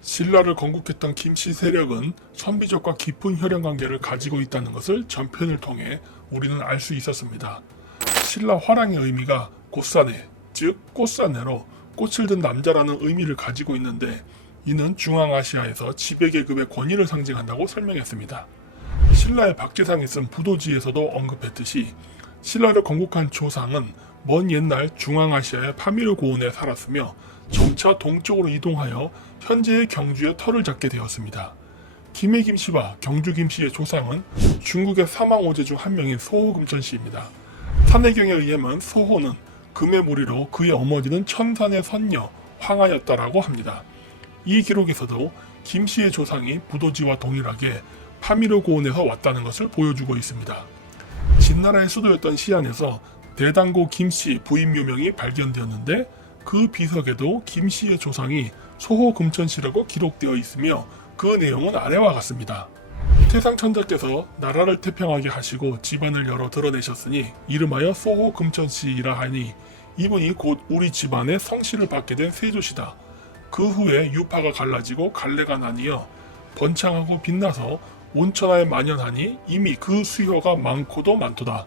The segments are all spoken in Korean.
신라를 건국했던 김씨 세력은 선비족과 깊은 혈연관계를 가지고 있다는 것을 전편을 통해 우리는 알 수 있었습니다. 신라 화랑의 의미가 꽃사내, 즉 꽃사내로 꽃을 든 남자라는 의미를 가지고 있는데, 이는 중앙아시아에서 지배계급의 권위를 상징한다고 설명했습니다. 신라의 박지상이 쓴 부도지에서도 언급했듯이 신라를 건국한 조상은 먼 옛날 중앙아시아의 파미르 고원에 살았으며 점차 동쪽으로 이동하여 현재의 경주에 터를 잡게 되었습니다. 김해 김씨와 경주 김씨의 조상은 중국의 사망오제 중 한 명인 소호금천씨입니다. 산해경에 의하면 소호는 금의 무리로 그의 어머니는 천산의 선녀 황하였다라고 합니다. 이 기록에서도 김씨의 조상이 부도지와 동일하게 파미르 고원에서 왔다는 것을 보여주고 있습니다. 진나라의 수도였던 시안에서 대당고 김씨 부인 묘명이 발견되었는데, 그 비석에도 김씨의 조상이 소호금천씨라고 기록되어 있으며 그 내용은 아래와 같습니다. 태상천자께서 나라를 태평하게 하시고 집안을 열어 드러내셨으니 이름하여 소호금천씨이라 하니, 이분이 곧 우리 집안의 성씨를 받게 된 세조시다. 그 후에 유파가 갈라지고 갈래가 나뉘어 번창하고 빛나서 온천하에 만연하니 이미 그 수효가 많고도 많도다.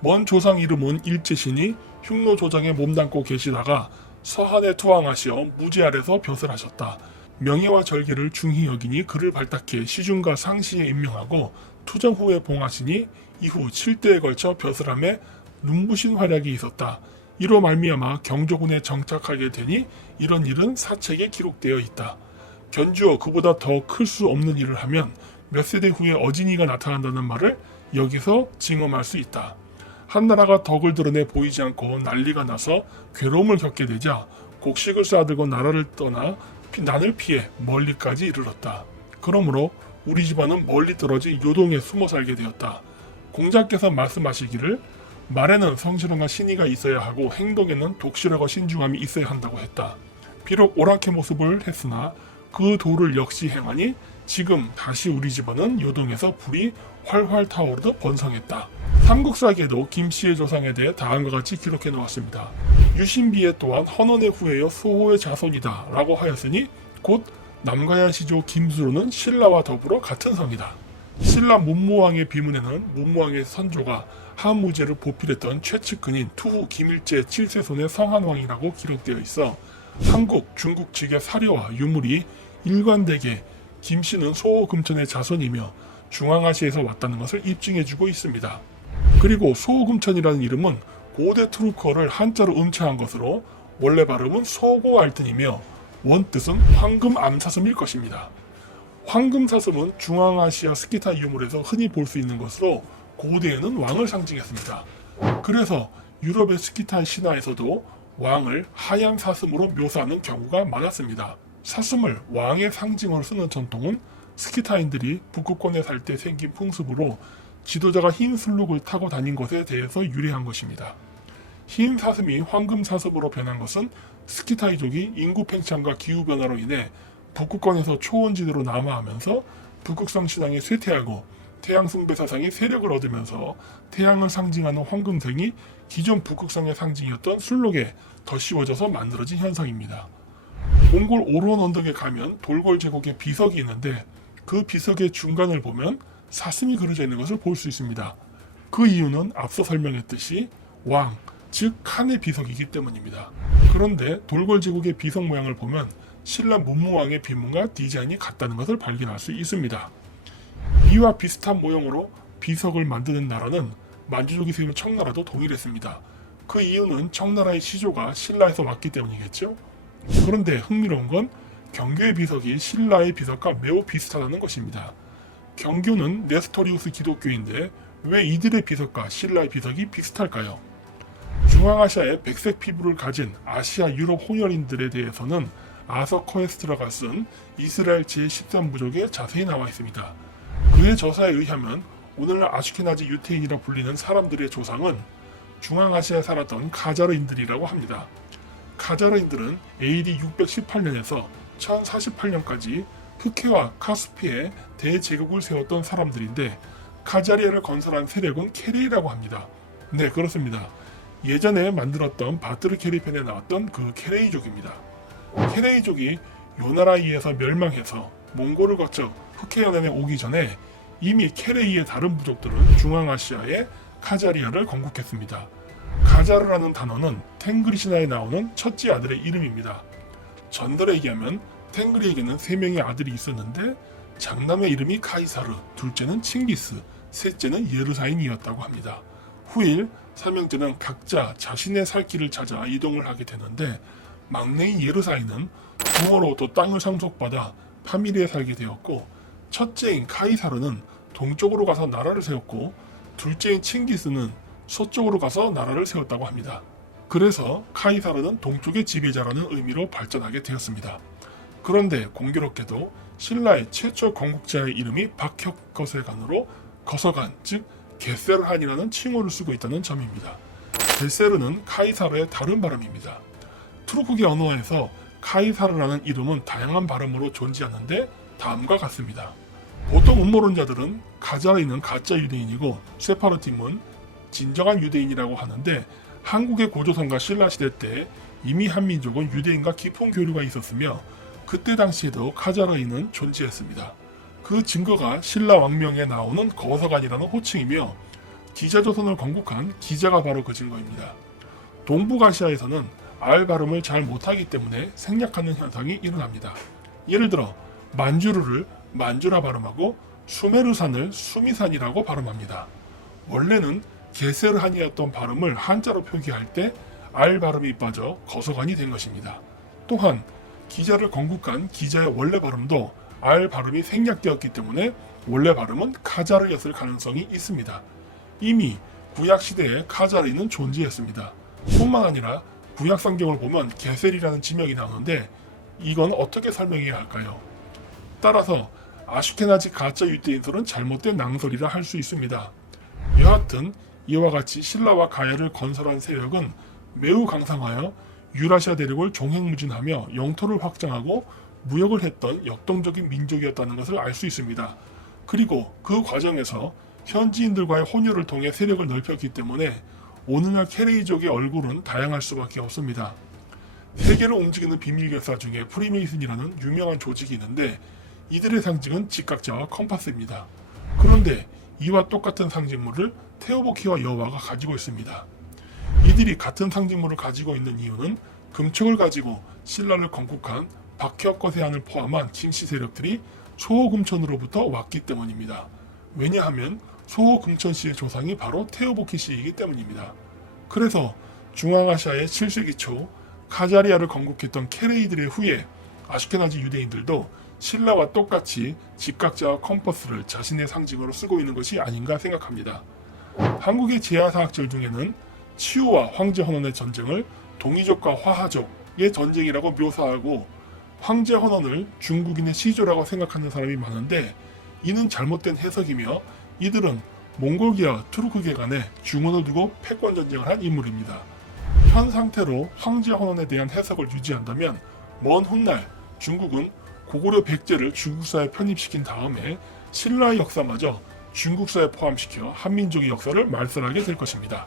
먼 조상 이름은 일제시니 흉노조정에 몸담고 계시다가 서한에 투항하시어 무제 아래서 벼슬하셨다. 명예와 절개를 중히 여기니 그를 발탁해 시중과 상시에 임명하고 투정 후에 봉하시니 이후 7대에 걸쳐 벼슬함에 눈부신 활약이 있었다. 이로 말미암아 경조군에 정착하게 되니 이런 일은 사책에 기록되어 있다. 견주어 그보다 더 클 수 없는 일을 하면 몇 세대 후에 어진이가 나타난다는 말을 여기서 징험할 수 있다. 한나라가 덕을 드러내 보이지 않고 난리가 나서 괴로움을 겪게 되자 곡식을 쌓아들고 나라를 떠나 난을 피해 멀리까지 이르렀다. 그러므로 우리 집안은 멀리 떨어진 요동에 숨어 살게 되었다. 공자께서 말씀하시기를 말에는 성실함과 신의가 있어야 하고 행동에는 독실하고 신중함이 있어야 한다고 했다. 비록 오락의 모습을 했으나 그 도를 역시 행하니 지금 다시 우리 집안은 요동에서 불이 활활 타오르듯 번성했다. 삼국사기에도 김씨의 조상에 대해 다음과 같이 기록해 놓았습니다. 유신비에 또한 헌원의 후예여 소호의 자손이다 라고 하였으니 곧 남가야 시조 김수로는 신라와 더불어 같은 성이다. 신라 문무왕의 비문에는 문무왕의 선조가 한무제를 보필했던 최측근인 투후 김일제 7세손의 성한왕이라고 기록되어 있어 한국, 중국 측의 사료와 유물이 일관되게 김씨는 소호금천의 자손이며 중앙아시아에서 왔다는 것을 입증해주고 있습니다. 그리고 소호금천이라는 이름은 고대 트루크어를 한자로 음체한 것으로 원래 발음은 소고알튼이며 원뜻은 황금암사슴일 것입니다. 황금사슴은 중앙아시아 스키타 유물에서 흔히 볼 수 있는 것으로 고대에는 왕을 상징했습니다. 그래서 유럽의 스키타 신화에서도 왕을 하얀 사슴으로 묘사하는 경우가 많았습니다. 사슴을 왕의 상징으로 쓰는 전통은 스키타인들이 북극권에 살 때 생긴 풍습으로 지도자가 흰 술록을 타고 다닌 것에 대해서 유래한 것입니다. 흰 사슴이 황금 사슴으로 변한 것은 스키타이족이 인구 팽창과 기후변화로 인해 북극권에서 초원지대로 남하하면서 북극성 신앙이 쇠퇴하고 태양 숭배 사상이 세력을 얻으면서 태양을 상징하는 황금색이 기존 북극성의 상징이었던 술록에 더 씌워져서 만들어진 현상입니다. 몽골 오론 언덕에 가면 돌궐 제국의 비석이 있는데 그 비석의 중간을 보면 사슴이 그려져 있는 것을 볼 수 있습니다. 그 이유는 앞서 설명했듯이 왕, 즉 칸의 비석이기 때문입니다. 그런데 돌궐 제국의 비석 모양을 보면 신라 문무왕의 비문과 디자인이 같다는 것을 발견할 수 있습니다. 이와 비슷한 모형으로 비석을 만드는 나라는 만주족이 세운 청나라도 동일했습니다. 그 이유는 청나라의 시조가 신라에서 왔기 때문이겠죠. 그런데 흥미로운 건 경교의 비석이 신라의 비석과 매우 비슷하다는 것입니다. 경교는 네스토리우스 기독교인데 왜 이들의 비석과 신라의 비석이 비슷할까요? 중앙아시아의 백색 피부를 가진 아시아 유럽 혼혈인들에 대해서는 아서 커에스트라가 쓴 이스라엘 제13부족에 자세히 나와 있습니다. 그의 저서에 의하면 오늘날 아슈케나지 유태인이라 불리는 사람들의 조상은 중앙아시아에 살았던 카자르인들이라고 합니다. 카자르인들은 AD 618년에서 1048년까지 흑해와 카스피에 대제국을 세웠던 사람들인데 카자리아를 건설한 세력은 케레이라고 합니다. 네, 그렇습니다. 예전에 만들었던 바트르 캐리 편에 나왔던 그 케레이족입니다. 케레이족이 요나라에 의해서 멸망해서 몽골을 거쳐 흑해연안에 오기 전에 이미 케레이의 다른 부족들은 중앙아시아의 카자리아를 건국했습니다. 카자르라는 단어는 탱그리 신화에 나오는 첫째 아들의 이름입니다. 전설에 의하면 탱그리에게는 3명의 아들이 있었는데 장남의 이름이 카이사르, 둘째는 칭기스, 셋째는 예루사인이었다고 합니다. 후일 3형제는 각자 자신의 살 길을 찾아 이동을 하게 되는데 막내인 예루사인은 부모로부터 땅을 상속받아 파미리에 살게 되었고 첫째인 카이사르는 동쪽으로 가서 나라를 세웠고 둘째인 칭기스는 서쪽으로 가서 나라를 세웠다고 합니다. 그래서 카이사르는 동쪽의 지배자라는 의미로 발전하게 되었습니다. 그런데 공교롭게도 신라의 최초 건국자의 이름이 박혁거세간으로 거서간, 즉 게세르한이라는 칭호를 쓰고 있다는 점입니다. 게세르는 카이사르의 다른 발음입니다. 투르크계 언어에서 카이사르라는 이름은 다양한 발음으로 존재하는데 다음과 같습니다. 보통 음모론자들은 카자르인은 가짜 유대인이고 세파르팀은 진정한 유대인이라고 하는데 한국의 고조선과 신라시대 때 이미 한민족은 유대인과 깊은 교류가 있었으며 그때 당시에도 카자르인은 존재했습니다. 그 증거가 신라 왕명에 나오는 거서간이라는 호칭이며 기자조선을 건국한 기자가 바로 그 증거입니다. 동북아시아에서는 알 발음을 잘 못하기 때문에 생략하는 현상이 일어납니다. 예를 들어 만주르를 만주라 발음하고 수메르산을 수미산이라고 발음합니다. 원래는 게세르한이었던 발음을 한자로 표기할 때 알 발음이 빠져 거서간이 된 것입니다. 또한 기자를 건국한 기자의 원래 발음도 알 발음이 생략되었기 때문에 원래 발음은 카자르였을 가능성이 있습니다. 이미 구약시대에 카자르인은 존재했습니다. 뿐만 아니라 구약 성경을 보면 게셀이라는 지명이 나오는데 이건 어떻게 설명해야 할까요? 따라서 아슈케나지 가짜 유대인설은 잘못된 낭설이라 할 수 있습니다. 여하튼 이와 같이 신라와 가야를 건설한 세력은 매우 강성하여 유라시아 대륙을 종횡무진하며 영토를 확장하고 무역을 했던 역동적인 민족이었다는 것을 알 수 있습니다. 그리고 그 과정에서 현지인들과의 혼혈을 통해 세력을 넓혔기 때문에 오늘날 케레이족의 얼굴은 다양할 수밖에 없습니다. 세계를 움직이는 비밀결사 중에 프리메이슨이라는 유명한 조직이 있는데 이들의 상징은 직각자와 컴파스입니다. 그런데 이와 똑같은 상징물을 테오보키와 여호와가 가지고 있습니다. 이들이 같은 상징물을 가지고 있는 이유는 금촉을 가지고 신라를 건국한 박혁거세한을 포함한 김씨 세력들이 소호금천으로부터 왔기 때문입니다. 왜냐하면 소호금천씨의 조상이 바로 테오보키씨이기 때문입니다. 그래서 중앙아시아의 7세기 초 카자리아를 건국했던 케레이들의 후예 아슈케나지 유대인들도 신라와 똑같이 직각자와 컴퍼스를 자신의 상징으로 쓰고 있는 것이 아닌가 생각합니다. 한국의 제야사학절 중에는 치우와 황제 헌원의 전쟁을 동이족과 화하족의 전쟁이라고 묘사하고 황제 헌원을 중국인의 시조라고 생각하는 사람이 많은데 이는 잘못된 해석이며 이들은 몽골계와 투르크계 간에 중원을 두고 패권 전쟁을 한 인물입니다. 현 상태로 황제 헌원에 대한 해석을 유지한다면 먼 훗날 중국은 고구려 백제를 중국사에 편입시킨 다음에 신라의 역사마저 중국사에 포함시켜 한민족의 역사를 말살하게 될 것입니다.